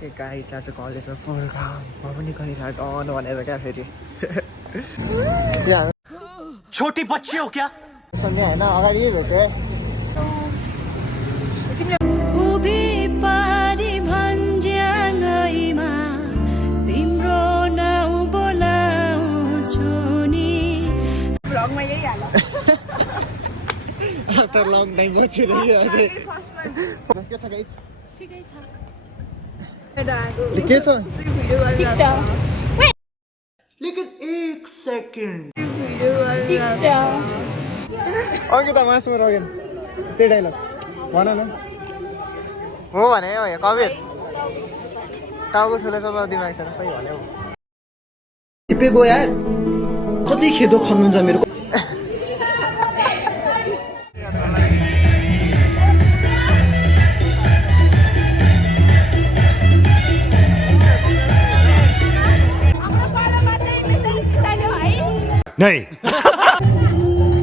Guys आज कलेजमा programme म पनि गइरहेको अन भनेर क्या फेरि छोटी बच्ची हो क्या सुन्ने हैन अगाडि भेटे उभि पारी भन्ज्याङैमा तिम्रो नाउँ बोलाउँछु नि भ्लगमा यही हाल आफ्टर लङ टाइम पछि रह्यो अझै के छ गाइस ठिकै छ के छ ठीक छ लेकिन एक सेकंड ठीक छ अंकिता मासुमा रगेन त्यही डाइलग भन न हो भने हो कबिर टाउको ठुलो छ त दिमाग छैन सही भन्यो टिपेको यार कति खेदो खन्नुहुन्छ मेरो नहीं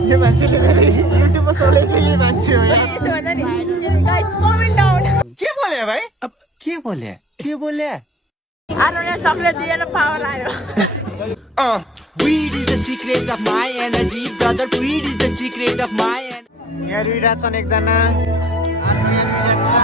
यो मान्छेले मेरो युट्युबमा चलेको यो मान्छे हो यार गाइस कमेन्ट डाउन के बोले भाइ अब के बोले आरोले चक्लेट दिएर पावर आयो Weed is the secret of my energy brother weed is the secret of my energy यहाँ रुइरहेको छन् एकजना अर्को यहाँ रुइरहेको छ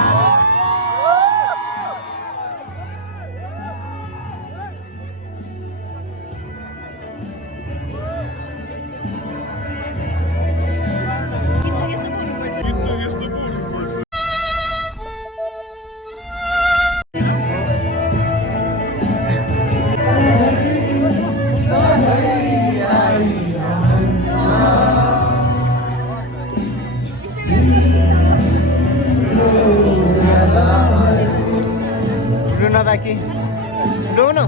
रुन बाँकी रुनु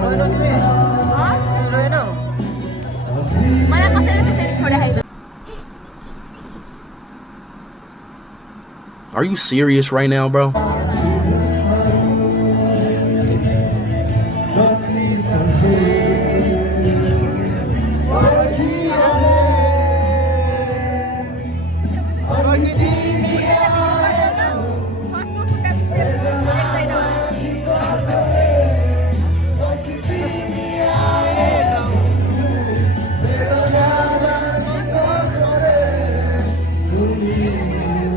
रोएन तिमी रोएन मलाई कसैले त्यसरी छोडाइदियो Are you serious right now, bro? फर्स्टको खुट्टा स्टेप देख्दैन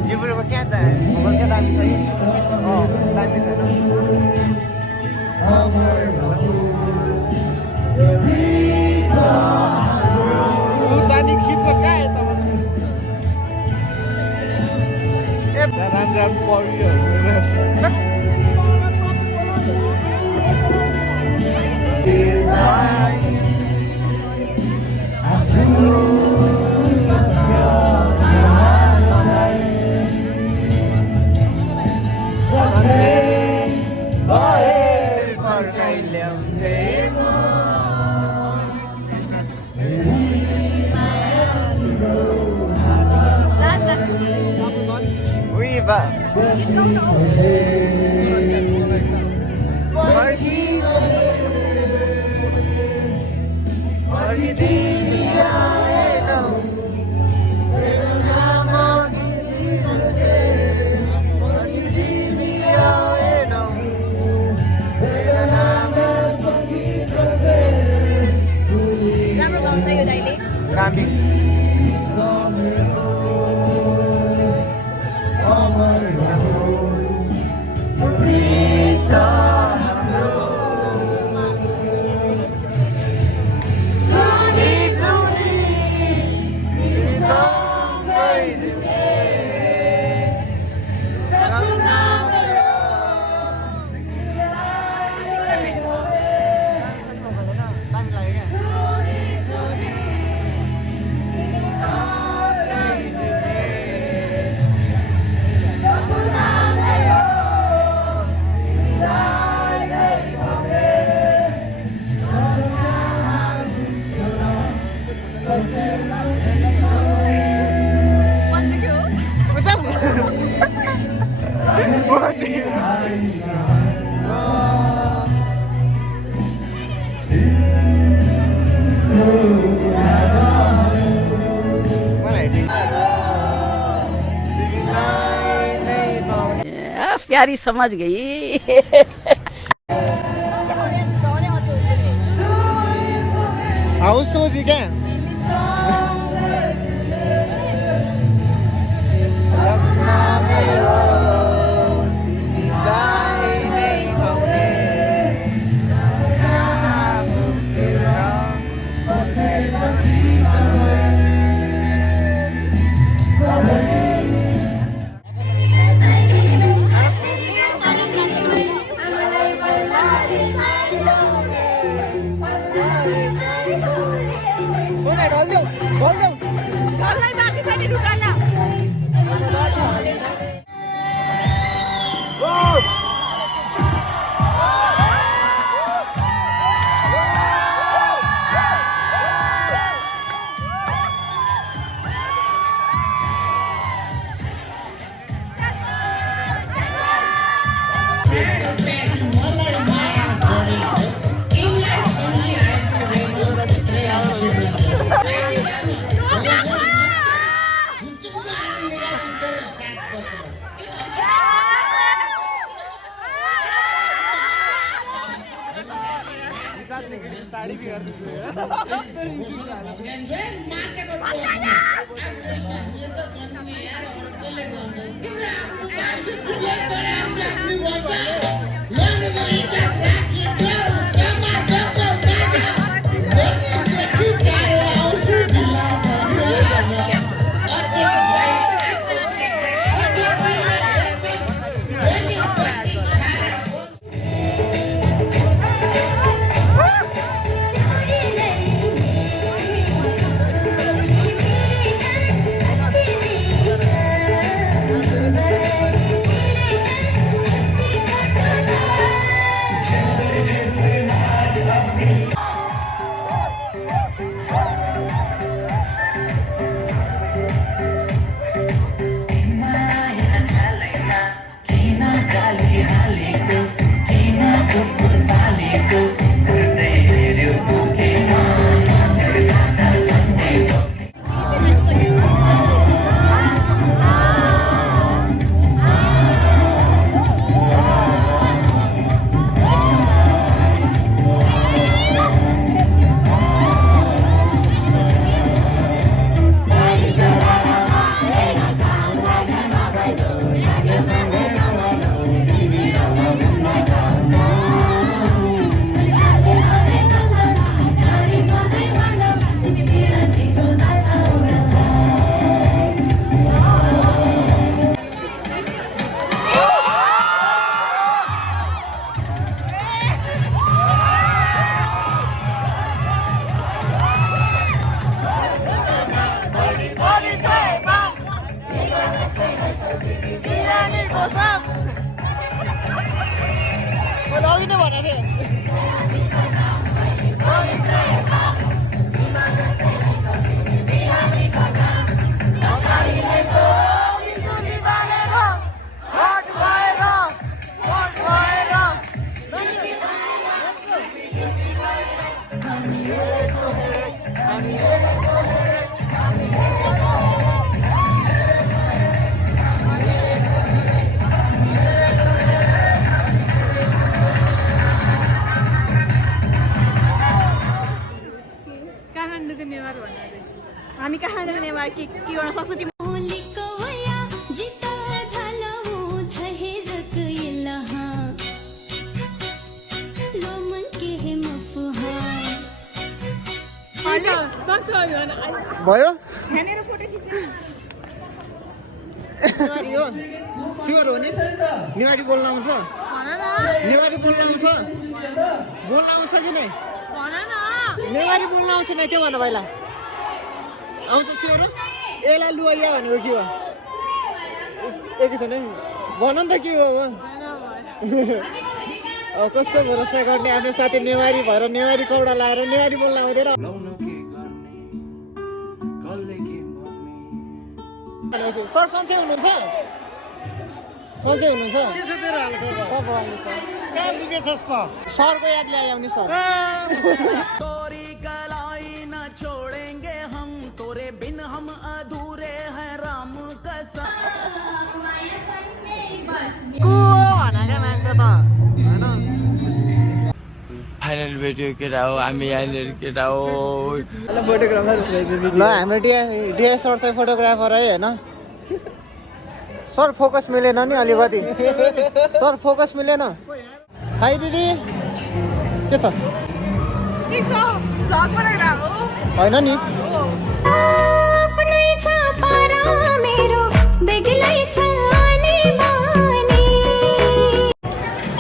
यो कुरोको क्या त भगवान् क्या दामी छ कि दामी छैन उतानी खिच्न कहाँ यता राम परियो गीत गाउन हो राम्रो गाउँछ यो दाइले दामी प्यारी समझ गई। हाउस सोची क्या सपना मेरो तिमीलाई नै पाउने हामी कहाँ नेवार के गर्न सक्छौ तिमी भयो यहाँनिर फोटो खिच्ने नेवारी हो स्योर हो नि नेवारी बोल्न आउँछ नेवारी बोल्न आउँछ कि नै नेवारी बोल्न आउँछ नि के भन भाइला आउँछ स्योर हो यसलाई लुवाइया भनेको के हो एकैछिन है भन नि त के हो कसको भरोसा गर्ने आफ्नो साथी नेवारी भएर नेवारी कौडा लाएर नेवारी बोल्न आउँदैन सर सन्चै हुनुहुन्छ सरको याद ल्याउने सर तोरी कलाई न छोड़ेंगे हम तोरे बिन हम अधूरे हैं राम कसम क्या मान्छे त होइन फाइनल भेट्यो केटा हो हामी यहाँनिर केटा हो फोटोग्राफर ल हाम्रो डिएस सर चाहिँ फोटोग्राफर है होइन सर फोकस मिलेन नि अलिकति सर फोकस मिलेन हाई दिदी के छ होइन नि आफ्नै छ पर मेरो बेग्लै छ अनि बानी।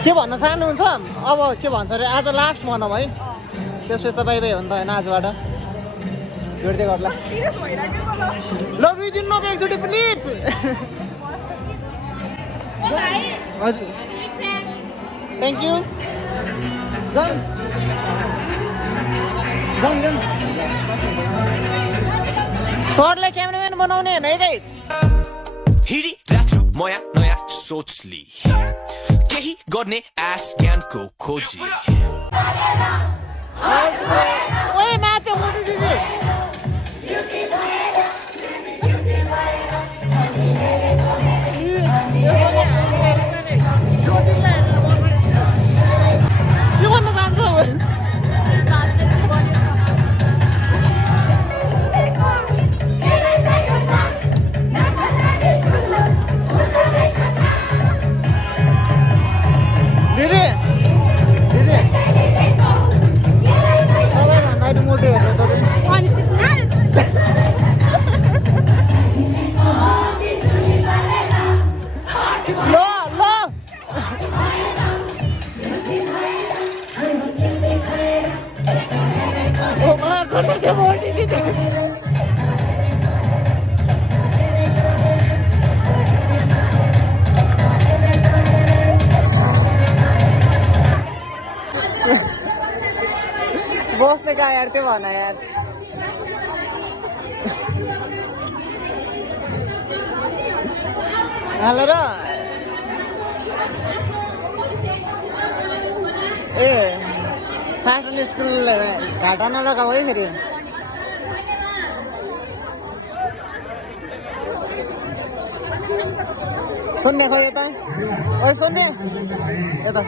के भन्न चाहनुहुन्छ अब के भन्छ अरे आज लास्ट भनौँ है त्यसो त बाई बाई हो नि त होइन आजबाट भेट्दै गर्ला ल रुइदिनु न त एकचोटि प्लिज हजुर थ्याङ्क यू जाउँ जाउँ जाउँ सरलाई क्यामेराम्यान बनाउने होइन है गाइज हिँडिरहेको छु नयाँ नयाँ सोचले केही गर्ने आश ज्ञानको खोजी ओए माथि मोदी दिदी के भन्न चाहन्छौ दिदी दिदी सबैभन्दा अहिले मोटो हेर्नु त ल ल ओ मा कस्तो थियो मोटी दिदी बस्ने कहाँ यार त्यो भन यार हेलो र ए फ्यासन स्कुल घाटा नलगाऊ है फेरि सुन्ने खै यता ओ सुन्ने यता